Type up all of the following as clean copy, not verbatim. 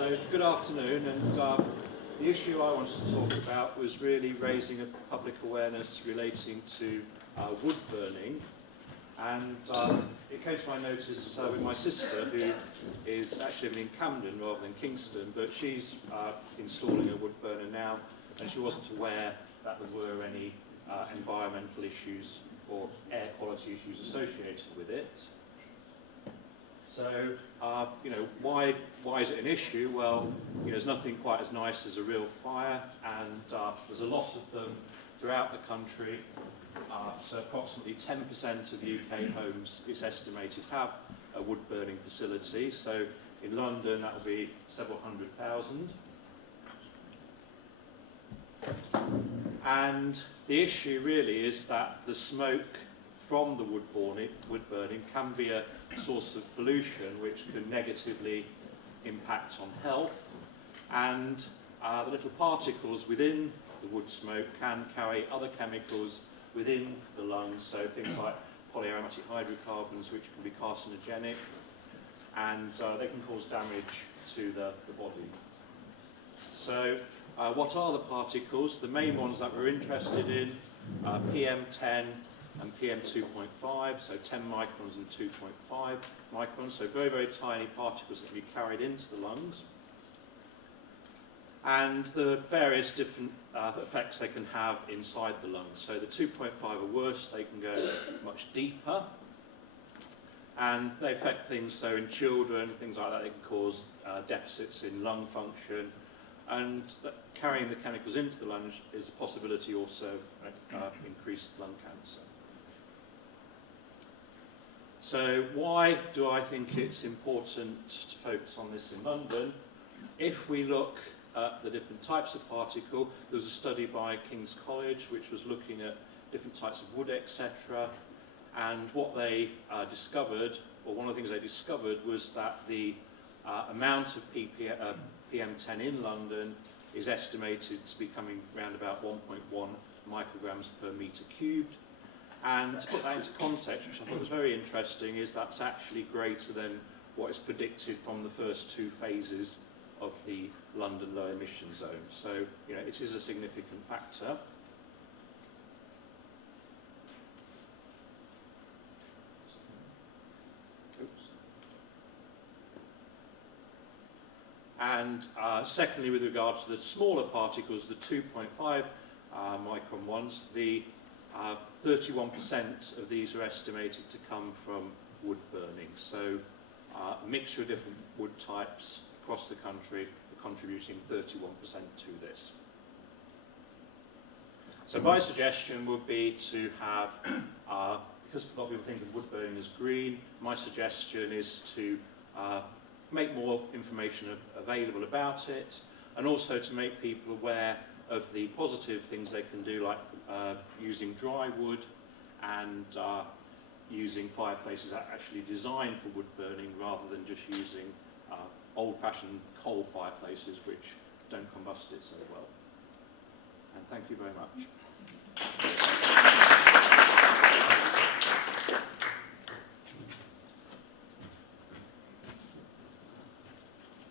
So good afternoon, and the issue I wanted to talk about was really raising a public awareness relating to wood burning. And it came to my notice with my sister, who is actually living in Camden rather than Kingston, but she's installing a wood burner now, and she wasn't aware that there were any environmental issues or air quality issues associated with it. So, why is it an issue? Well, there's nothing quite as nice as a real fire, and there's a lot of them throughout the country. So approximately 10% of UK homes, it's estimated, have a wood burning facility. So in London, that will be several 100,000. And the issue really is that the smoke from the wood burning can be a source of pollution which can negatively impact on health, and the little particles within the wood smoke can carry other chemicals within the lungs, so things like polyaromatic hydrocarbons, which can be carcinogenic, and they can cause damage to the body. So what are the particles? The main ones that we're interested in are PM10 and PM2.5, so 10 microns and 2.5 microns, so very, very tiny particles that can be carried into the lungs. And the various different effects they can have inside the lungs. So the 2.5 are worse, they can go much deeper, and they affect things, so in children, things like that, they can cause deficits in lung function, and carrying the chemicals into the lungs is a possibility also of increased lung cancer. So why do I think it's important to focus on this in London? If we look at the different types of particle, there was a study by King's College which was looking at different types of wood, etc. And what they discovered, or one of the things they discovered, was that the amount of PM10 in London is estimated to be coming around about 1.1 micrograms per metre cubed. And to put that into context, which I thought was very interesting, is that's actually greater than what is predicted from the first two phases of the London low emission zone. So, it is a significant factor. Oops. And secondly, with regard to the smaller particles, the 2.5 micron ones, the 31% of these are estimated to come from wood burning. So a mixture of different wood types across the country are contributing 31% to this. So my suggestion would be to have, because a lot of people think of wood burning as green, my suggestion is to make more information available about it, and also to make people aware of the positive things they can do, like using dry wood and using fireplaces that are actually designed for wood burning rather than just using old-fashioned coal fireplaces which don't combust it so well. And thank you very much.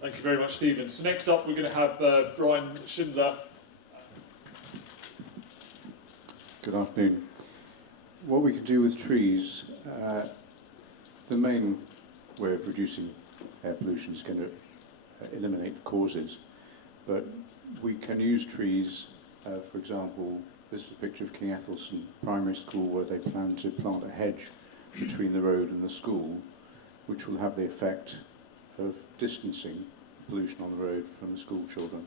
Thank you very much, Stephen. So next up we're going to have Brian Schindler. Good afternoon. What we could do with trees, the main way of reducing air pollution is going to eliminate the causes, but we can use trees, for example, this is a picture of King Ethelston Primary School where they plan to plant a hedge between the road and the school, which will have the effect of distancing pollution on the road from the school children.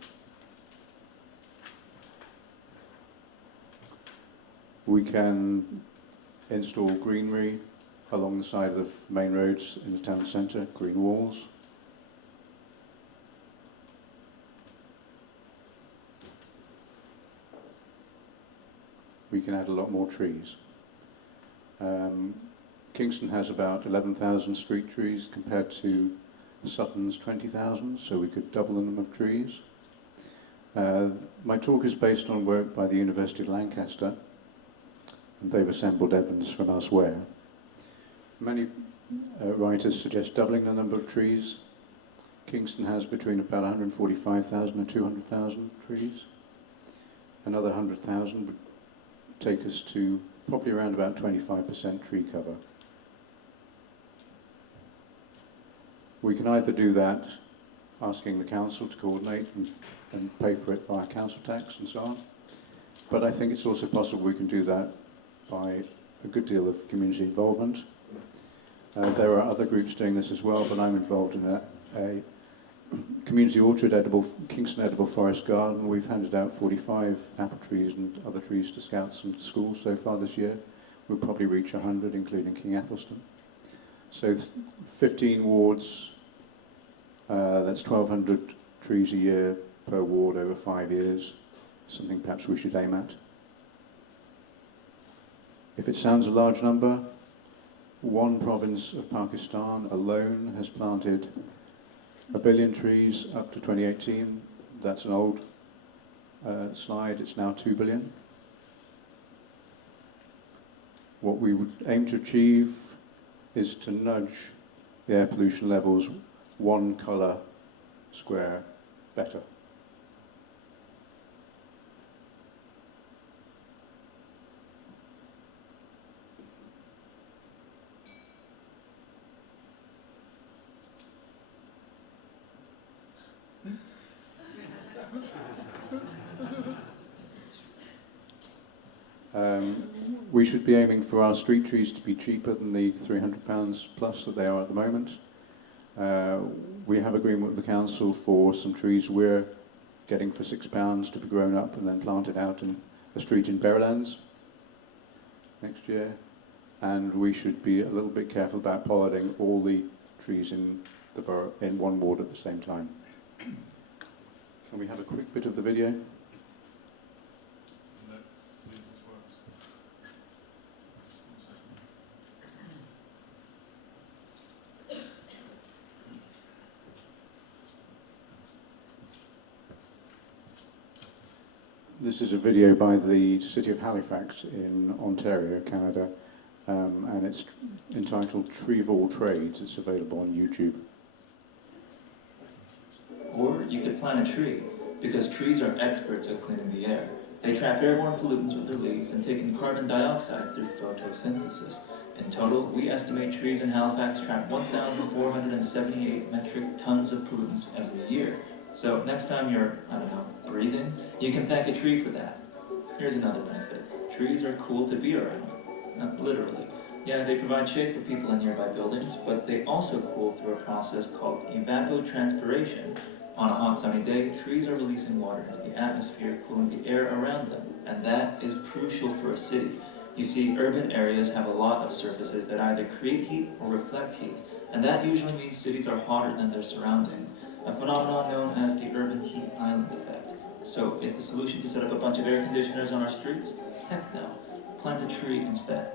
We can install greenery along the side of the main roads in the town centre, green walls. We can add a lot more trees. Kingston has about 11,000 street trees compared to Sutton's 20,000, so we could double the number of trees. My talk is based on work by the University of Lancaster, and they've assembled evidence from elsewhere. Many writers suggest doubling the number of trees. Kingston has between about 145,000 and 200,000 trees. Another 100,000 would take us to probably around about 25% tree cover. We can either do that, asking the council to coordinate and pay for it via council tax and so on, but I think it's also possible we can do that by a good deal of community involvement. There are other groups doing this as well, but I'm involved in a community orchard, Kingston Edible Forest Garden. We've handed out 45 apple trees and other trees to scouts and schools so far this year. We'll probably reach 100, including King Athelstan. So 15 wards, that's 1,200 trees a year per ward over 5 years, something perhaps we should aim at. If it sounds a large number, one province of Pakistan alone has planted 1 billion trees up to 2018. That's an old slide. It's now 2 billion. What we would aim to achieve is to nudge the air pollution levels one colour square better. We should be aiming for our street trees to be cheaper than the £300 plus that they are at the moment. We have agreement with the council for some trees we're getting for £6 to be grown up and then planted out in a street in Berrylands next year. And we should be a little bit careful about pollinating all the trees in the borough in one ward at the same time. Can we have a quick bit of the video? This is a video by the City of Halifax in Ontario, Canada, and it's entitled Tree of All Trades. It's available on YouTube. Or you could plant a tree, because trees are experts at cleaning the air. They trap airborne pollutants with their leaves and take in carbon dioxide through photosynthesis. In total, we estimate trees in Halifax trap 1,478 metric tons of pollutants every year. So next time you're, I don't know, breathing, you can thank a tree for that. Here's another benefit. Trees are cool to be around. Not literally. Yeah, they provide shade for people in nearby buildings, but they also cool through a process called evapotranspiration. On a hot sunny day, trees are releasing water into the atmosphere, cooling the air around them, and that is crucial for a city. You see, urban areas have a lot of surfaces that either create heat or reflect heat, and that usually means cities are hotter than their surrounding. A phenomenon known as the urban heat island effect. So, is the solution to set up a bunch of air conditioners on our streets? Heck no. Plant a tree instead.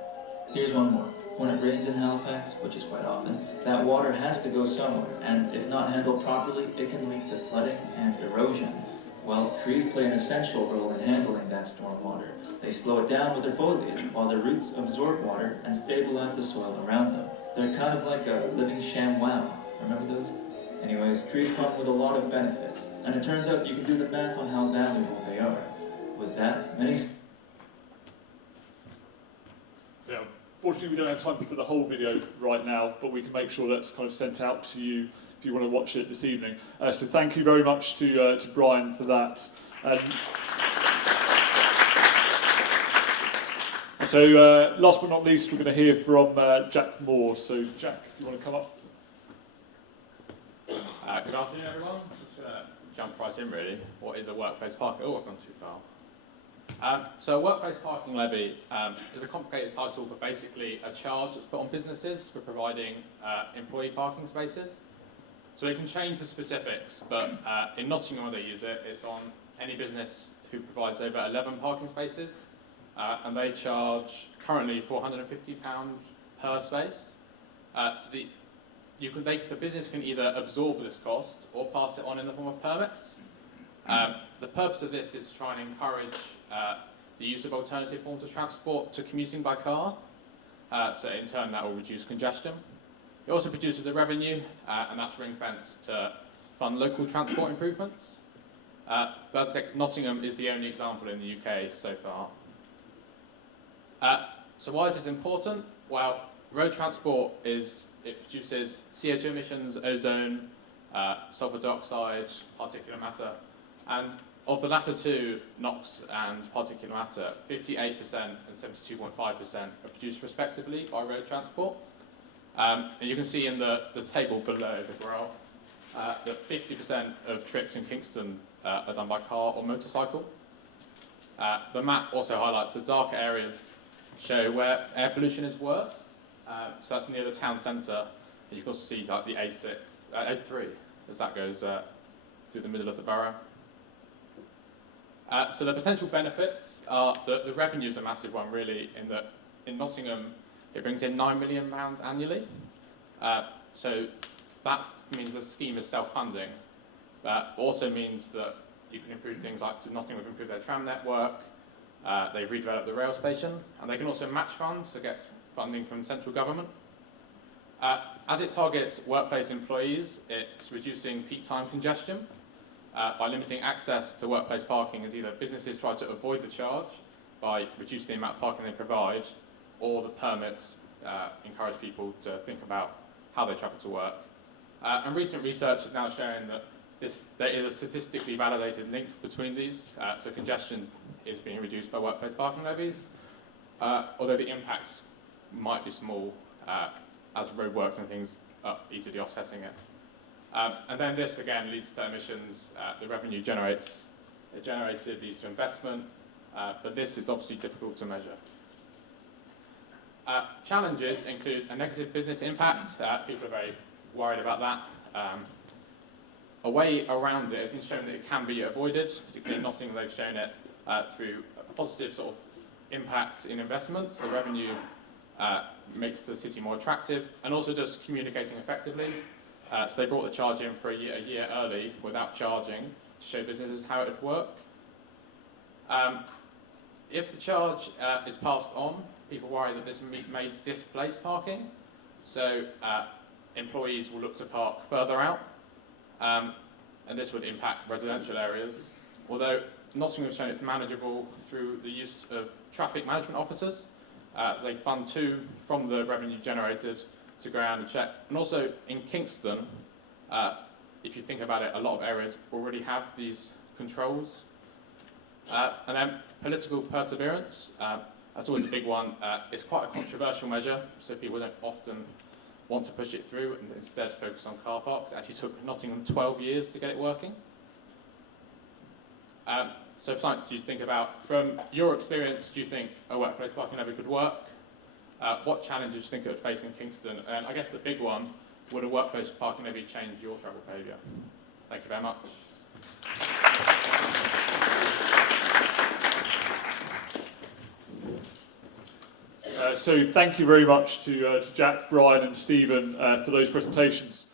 Here's one more. When it rains in Halifax, which is quite often, that water has to go somewhere, and if not handled properly, it can lead to flooding and erosion. Well, trees play an essential role in handling that storm water. They slow it down with their foliage, while their roots absorb water and stabilize the soil around them. They're kind of like a living ShamWow. Remember those? Anyways, trees come with a lot of benefits, and it turns out you can do the math on how valuable they are. With that, many... Yeah, fortunately we don't have time to put the whole video right now, but we can make sure that's kind of sent out to you if you want to watch it this evening. So thank you very much to Brian for that. So last but not least, we're going to hear from Jack Moore. So Jack, if you want to come up. Good afternoon, everyone. Just going to jump right in, really. What is a workplace parking? Oh, I've gone too far. So a workplace parking levy is a complicated title for basically a charge that's put on businesses for providing employee parking spaces. So it can change the specifics, but in Nottingham where they use it, it's on any business who provides over 11 parking spaces, and they charge currently £450 per space. The business can either absorb this cost or pass it on in the form of permits. The purpose of this is to try and encourage the use of alternative forms of transport to commuting by car. So in turn that will reduce congestion. It also produces a revenue, and that's ring-fenced to fund local transport improvements. But as I said, Nottingham is the only example in the UK so far. So why is this important? Well, road transport produces CO2 emissions, ozone, sulfur dioxide, particulate matter, and of the latter two, NOx and particulate matter, 58% and 72.5% are produced respectively by road transport. And you can see in the table below the graph that 50% of trips in Kingston are done by car or motorcycle. The map also highlights the darker areas show where air pollution is worst. So that's near the town centre. And you can also see like the A3 as that goes through the middle of the borough. So the potential benefits are that the revenue is a massive one, really, in that in Nottingham it brings in £9 million annually. So that means the scheme is self-funding. That also means that you can improve things like Nottingham have improved their tram network, they've redeveloped the rail station, and they can also match funds to get funding from central government. As it targets workplace employees, it's reducing peak time congestion by limiting access to workplace parking, as either businesses try to avoid the charge by reducing the amount of parking they provide, or the permits encourage people to think about how they travel to work. And recent research is now showing that there is a statistically validated link between these, so congestion is being reduced by workplace parking levies, although the impact might be small as roadworks and things are easily offsetting it. And then this again leads to emissions. The revenue generated leads to investment, but this is obviously difficult to measure. Challenges include a negative business impact. People are very worried about that. A way around it has been shown that it can be avoided, particularly in Nottingham they've shown it through a positive sort of impact in investment. So the revenue makes the city more attractive, and also just communicating effectively. So they brought the charge in for a year early without charging to show businesses how it would work. If the charge is passed on, people worry that this may displace parking. So employees will look to park further out, and this would impact residential areas. Although Nottingham has shown it's manageable through the use of traffic management officers. They fund 2 from the revenue generated to go around and check. And also in Kingston, if you think about it, a lot of areas already have these controls. And then political perseverance, that's always a big one. It's quite a controversial measure, so people don't often want to push it through and instead focus on car parks. It actually took Nottingham 12 years to get it working. So something to think about. From your experience, do you think a workplace parking levy could work? What challenges do you think it would face in Kingston? And I guess the big one, would a workplace parking levy change your travel behaviour? Thank you very much. So thank you very much to Jack, Brian and Stephen for those presentations.